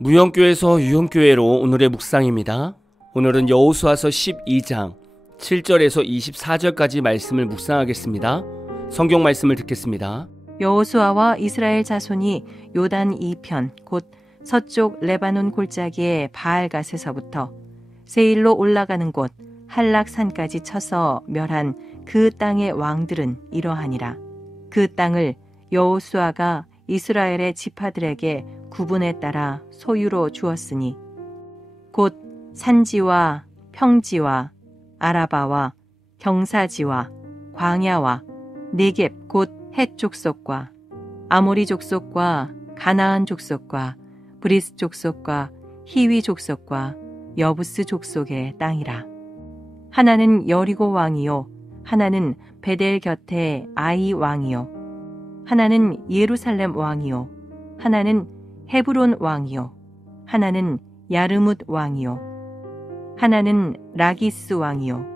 무형교회에서 유형교회로 오늘의 묵상입니다. 오늘은 여호수아서 12장 7절에서 24절까지 말씀을 묵상하겠습니다. 성경 말씀을 듣겠습니다. 여호수아와 이스라엘 자손이 요단 이편 곧 서쪽 레바논 골짜기의 바알갓에서부터 세일로 올라가는 곳 할락산까지 쳐서 멸한 그 땅의 왕들은 이러하니라. 그 땅을 여호수아가 이스라엘의 지파들에게 구분에 따라 소유로 주었으니 곧 산지와 평지와 아라바와 경사지와 광야와 네겝 곧 헷 족속과 아모리 족속과 가나안 족속과 브리스 족속과 히위 족속과 여부스 족속의 땅이라. 하나는 여리고 왕이요 하나는 베델 곁에 아이 왕이요 하나는 예루살렘 왕이요 하나는 헤브론 왕이요 하나는 야르뭇 왕이요 하나는 라기스 왕이요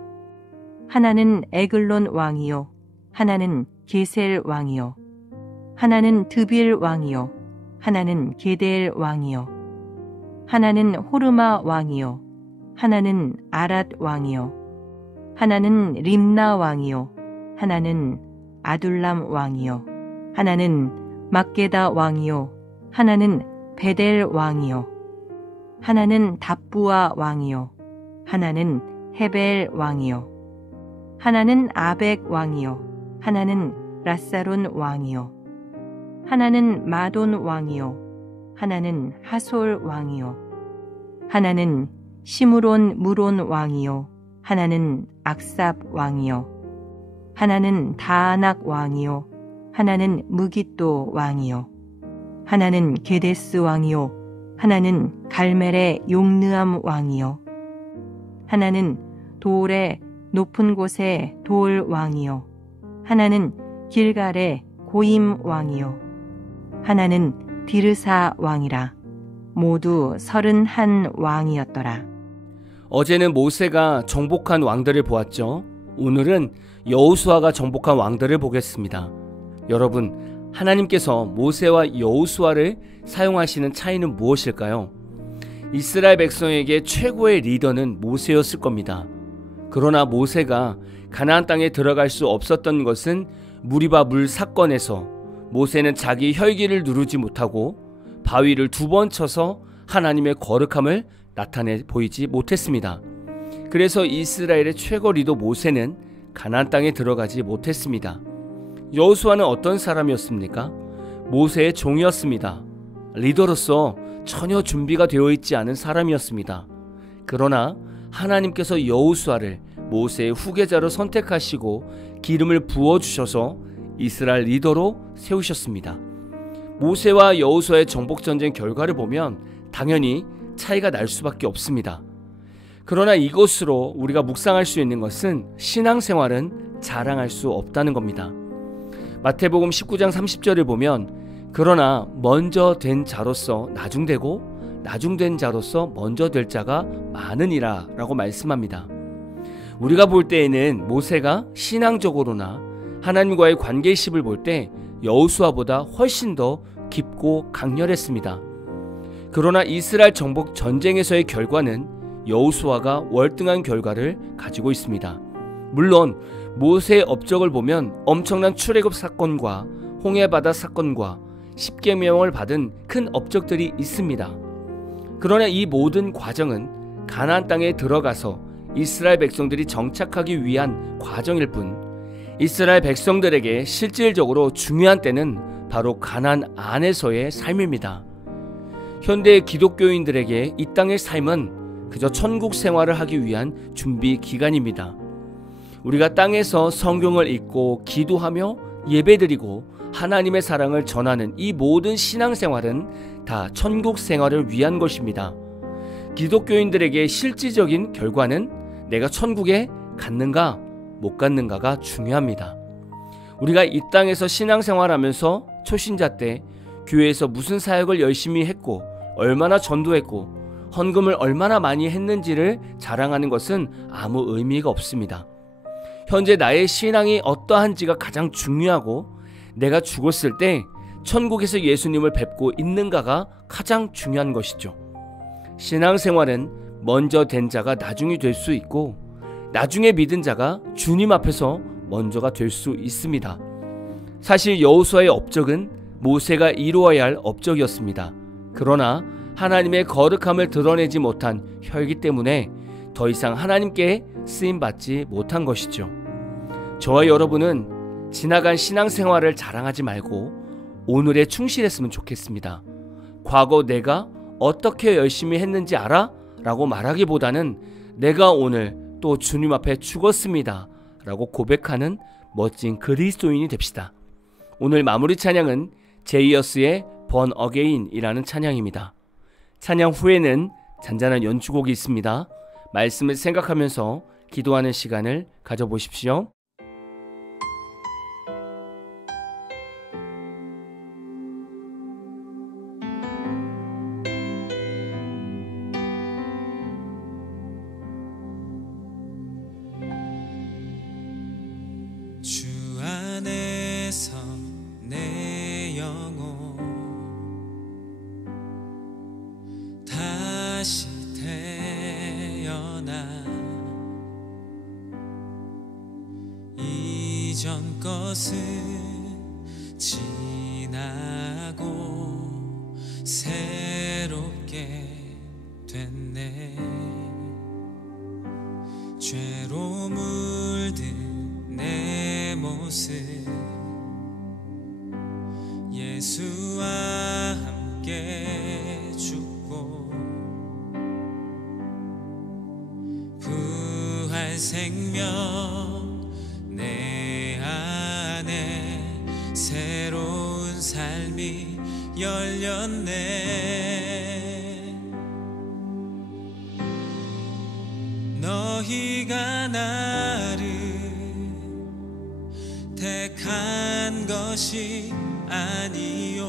하나는 에글론 왕이요 하나는 게셀 왕이요 하나는 드빌 왕이요 하나는 게델 왕이요 하나는 호르마 왕이요 하나는 아랏 왕이요 하나는 림나 왕이요 하나는 아둘람 왕이요 하나는 막게다 왕이요 하나는 베델 왕이요 하나는 답부아 왕이요 하나는 헤벨 왕이요 하나는 아벡 왕이요 하나는 라사론 왕이요 하나는 마돈 왕이요 하나는 하솔 왕이요 하나는 시므론 무론 왕이요 하나는 악삽 왕이요 하나는 다아낙 왕이요 하나는 무깃도 왕이요 하나는 게데스 왕이요 하나는 갈멜의 용느암 왕이요 하나는 돌의 높은 곳의 돌 왕이요 하나는 길갈의 고임 왕이요 하나는 디르사 왕이라. 모두 31 왕이었더라. 어제는 모세가 정복한 왕들을 보았죠. 오늘은 여호수아가 정복한 왕들을 보겠습니다. 여러분, 하나님께서 모세와 여호수아를 사용하시는 차이는 무엇일까요? 이스라엘 백성에게 최고의 리더는 모세였을 겁니다. 그러나 모세가 가나안 땅에 들어갈 수 없었던 것은 무리바 물 사건에서 모세는 자기 혈기를 누르지 못하고 바위를 2번 쳐서 하나님의 거룩함을 나타내 보이지 못했습니다. 그래서 이스라엘의 최고 리더 모세는 가나안 땅에 들어가지 못했습니다. 여호수아는 어떤 사람이었습니까? 모세의 종이었습니다. 리더로서 전혀 준비가 되어 있지 않은 사람이었습니다. 그러나 하나님께서 여호수아를 모세의 후계자로 선택하시고 기름을 부어주셔서 이스라엘 리더로 세우셨습니다. 모세와 여호수아의 정복전쟁 결과를 보면 당연히 차이가 날 수밖에 없습니다. 그러나 이것으로 우리가 묵상할 수 있는 것은 신앙생활은 자랑할 수 없다는 겁니다. 마태복음 19장 30절을 보면 그러나 먼저 된 자로서 나중되고 나중된 자로서 먼저 될 자가 많으니라 라고 말씀합니다. 우리가 볼 때에는 모세가 신앙적으로나 하나님과의 관계십을 볼 때 여호수아보다 훨씬 더 깊고 강렬했습니다. 그러나 이스라엘 정복 전쟁에서의 결과는 여호수아가 월등한 결과를 가지고 있습니다. 물론 모세의 업적을 보면 엄청난 출애굽 사건과 홍해바다 사건과 십계명을 받은 큰 업적들이 있습니다. 그러나 이 모든 과정은 가나안 땅에 들어가서 이스라엘 백성들이 정착하기 위한 과정일 뿐 이스라엘 백성들에게 실질적으로 중요한 때는 바로 가나안 안에서의 삶입니다. 현대의 기독교인들에게 이 땅의 삶은 그저 천국 생활을 하기 위한 준비 기간입니다. 우리가 땅에서 성경을 읽고 기도하며 예배드리고 하나님의 사랑을 전하는 이 모든 신앙생활은 다 천국 생활을 위한 것입니다. 기독교인들에게 실질적인 결과는 내가 천국에 갔는가 못 갔는가가 중요합니다. 우리가 이 땅에서 신앙생활하면서 초신자 때 교회에서 무슨 사역을 열심히 했고 얼마나 전도했고 헌금을 얼마나 많이 했는지를 자랑하는 것은 아무 의미가 없습니다. 현재 나의 신앙이 어떠한지가 가장 중요하고 내가 죽었을 때 천국에서 예수님을 뵙고 있는가가 가장 중요한 것이죠. 신앙생활은 먼저 된 자가 나중이 될 수 있고 나중에 믿은 자가 주님 앞에서 먼저가 될 수 있습니다. 사실 여호수아의 업적은 모세가 이루어야 할 업적이었습니다. 그러나 하나님의 거룩함을 드러내지 못한 혈기 때문에 더 이상 하나님께 쓰임받지 못한 것이죠. 저와 여러분은 지나간 신앙생활을 자랑하지 말고 오늘에 충실했으면 좋겠습니다. 과거 내가 어떻게 열심히 했는지 알아? 라고 말하기보다는 내가 오늘 또 주님 앞에 죽었습니다 라고 고백하는 멋진 그리스도인이 됩시다. 오늘 마무리 찬양은 제이어스의 Born Again 이라는 찬양입니다. 찬양 후에는 잔잔한 연주곡이 있습니다. 말씀을 생각하면서 기도하는 시간을 가져보십시오. 주 안에서 내 영혼 다시 태어나 이전 것은 지나고 새롭게 됐네. 죄로 물든 내 모습 예수와 함께 죽고 부활 생명 내 안에 새로운 삶이 열렸네. 너희가 나를 택한 것이 아니요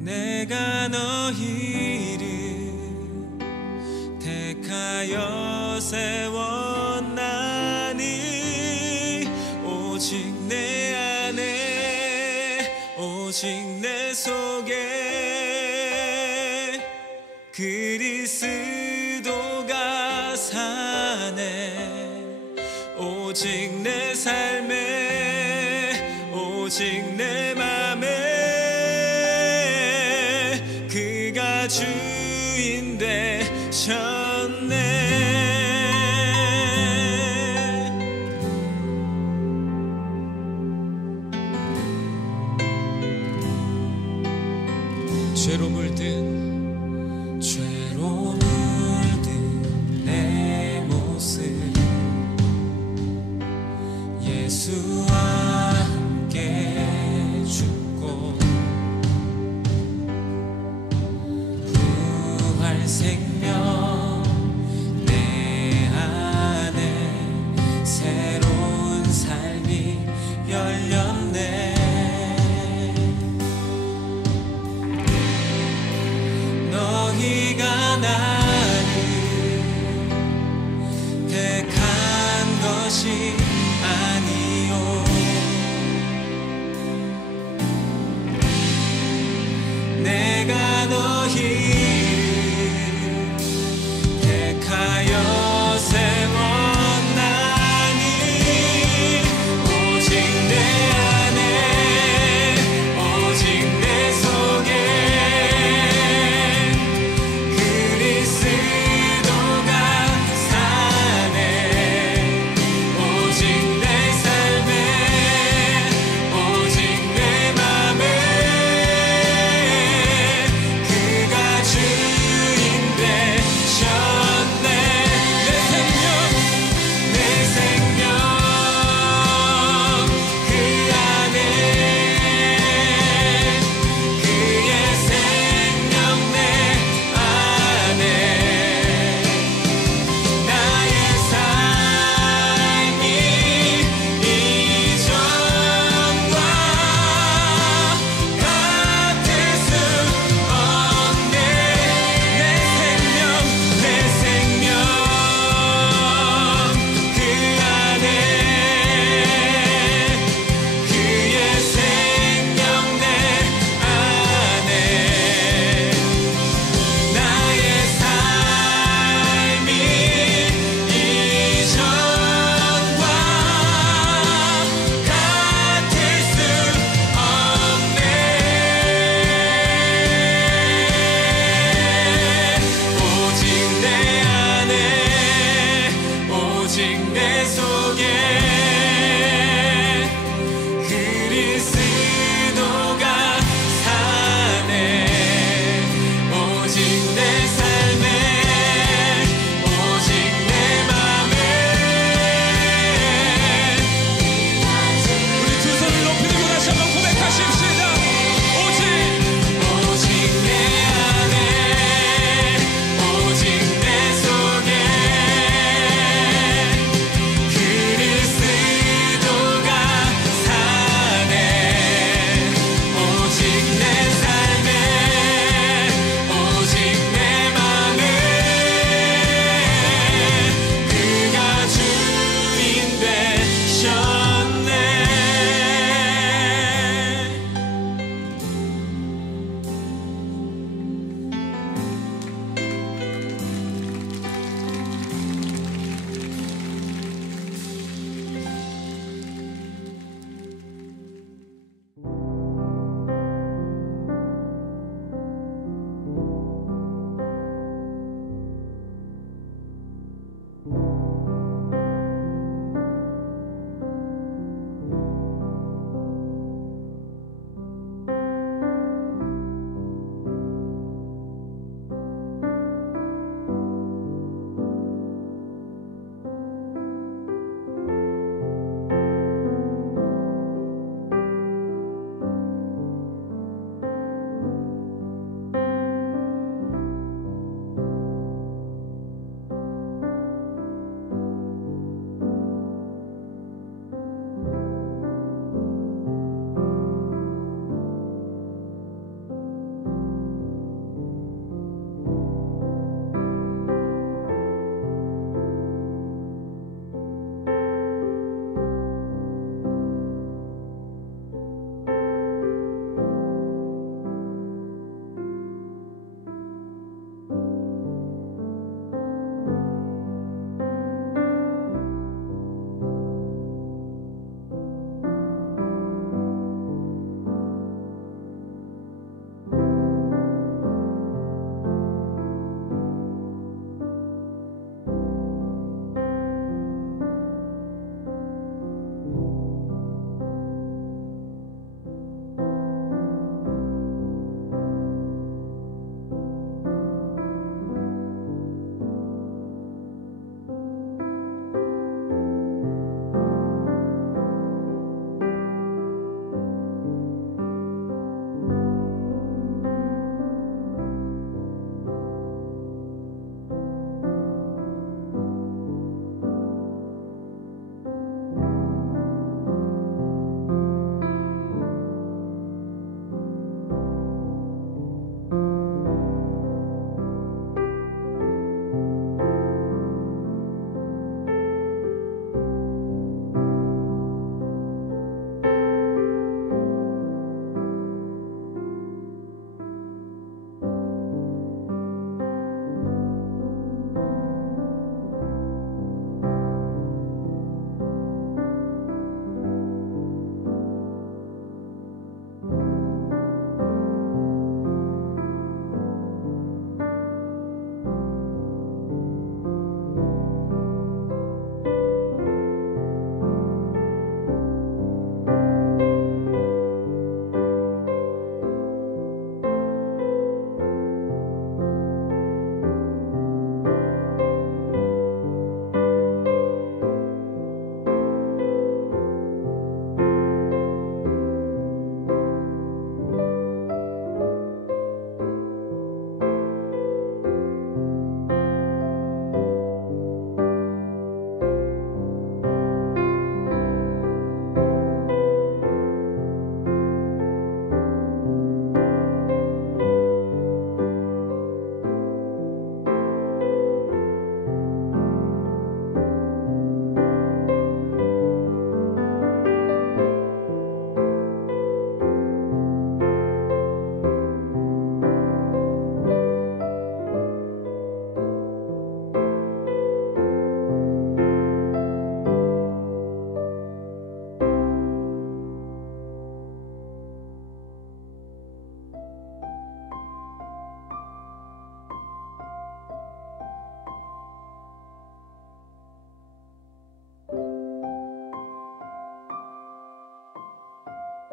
내가 너희를 택하여 세웠나니 오직 내 안에 오직 내 속에 그리스도가 사네. 오직 내 삶에 오직 내 맘에 그가 주인 되셨네. 죄로 물든 내 모습 예수와 함께 죽고 부활 생명 내 안에 새로운 삶이 열렸네. 너희가 나를 택한 것이 아니요 내가 너희를 택하여 세웠나니 오직 내 안에 오직 내 속에 그리스도가 사네. 오직 내 삶에 오직 내 맘에 그가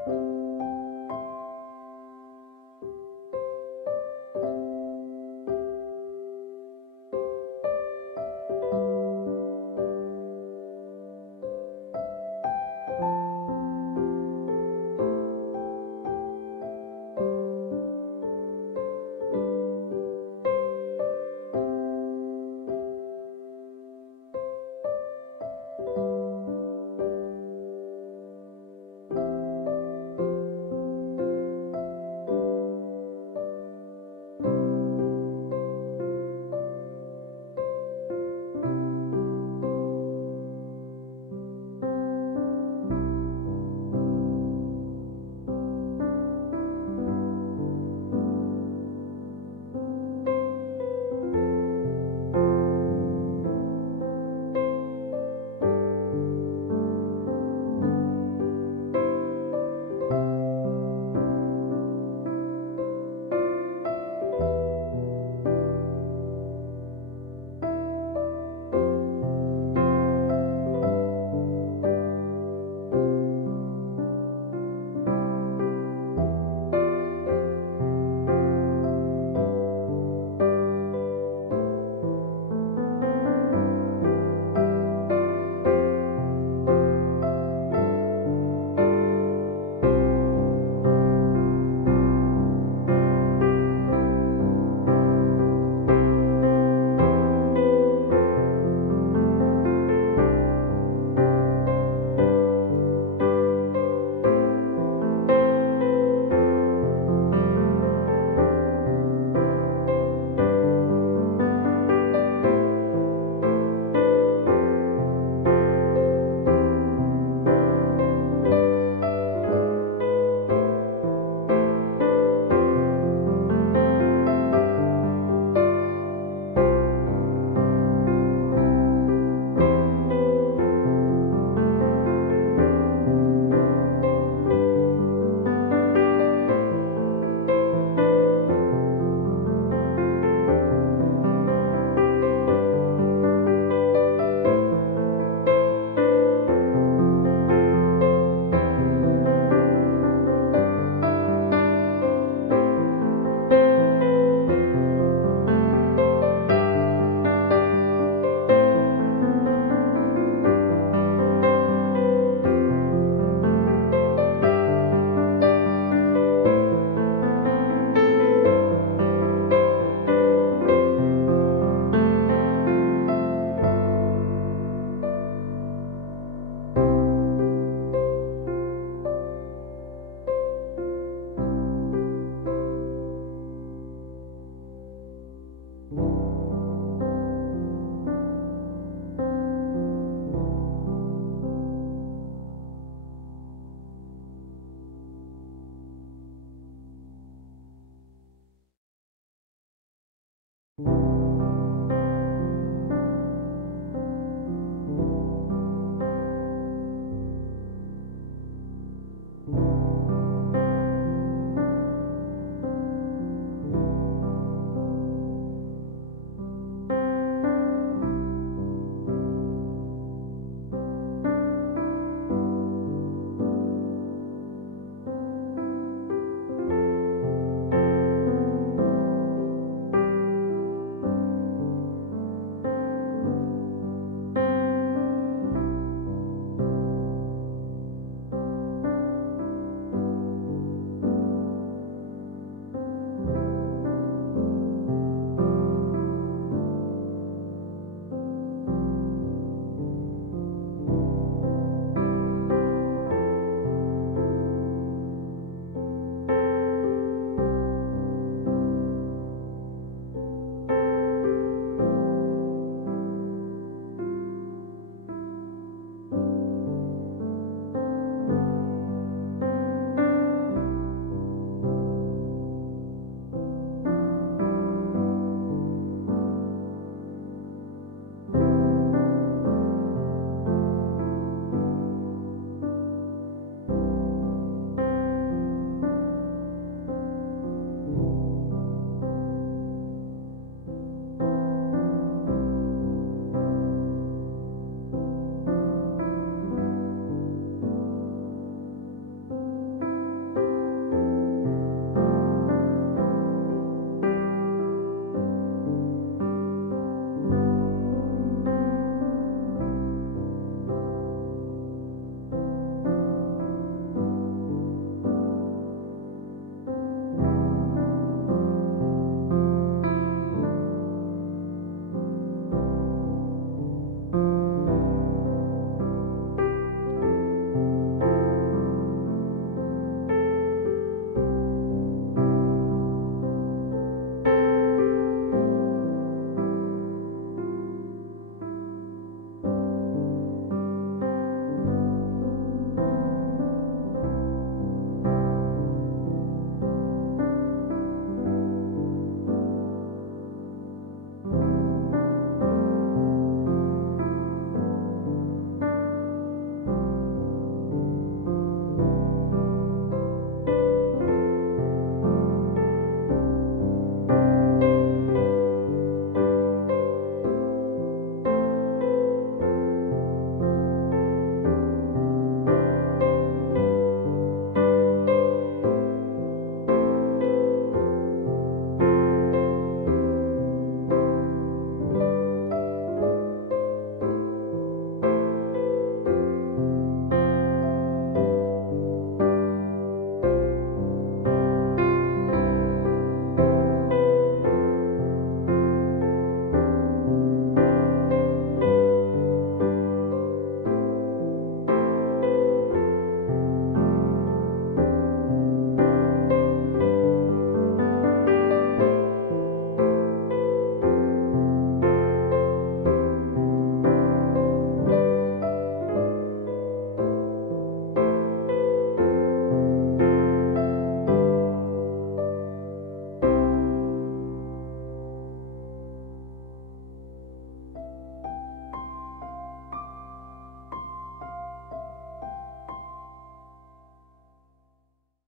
thank you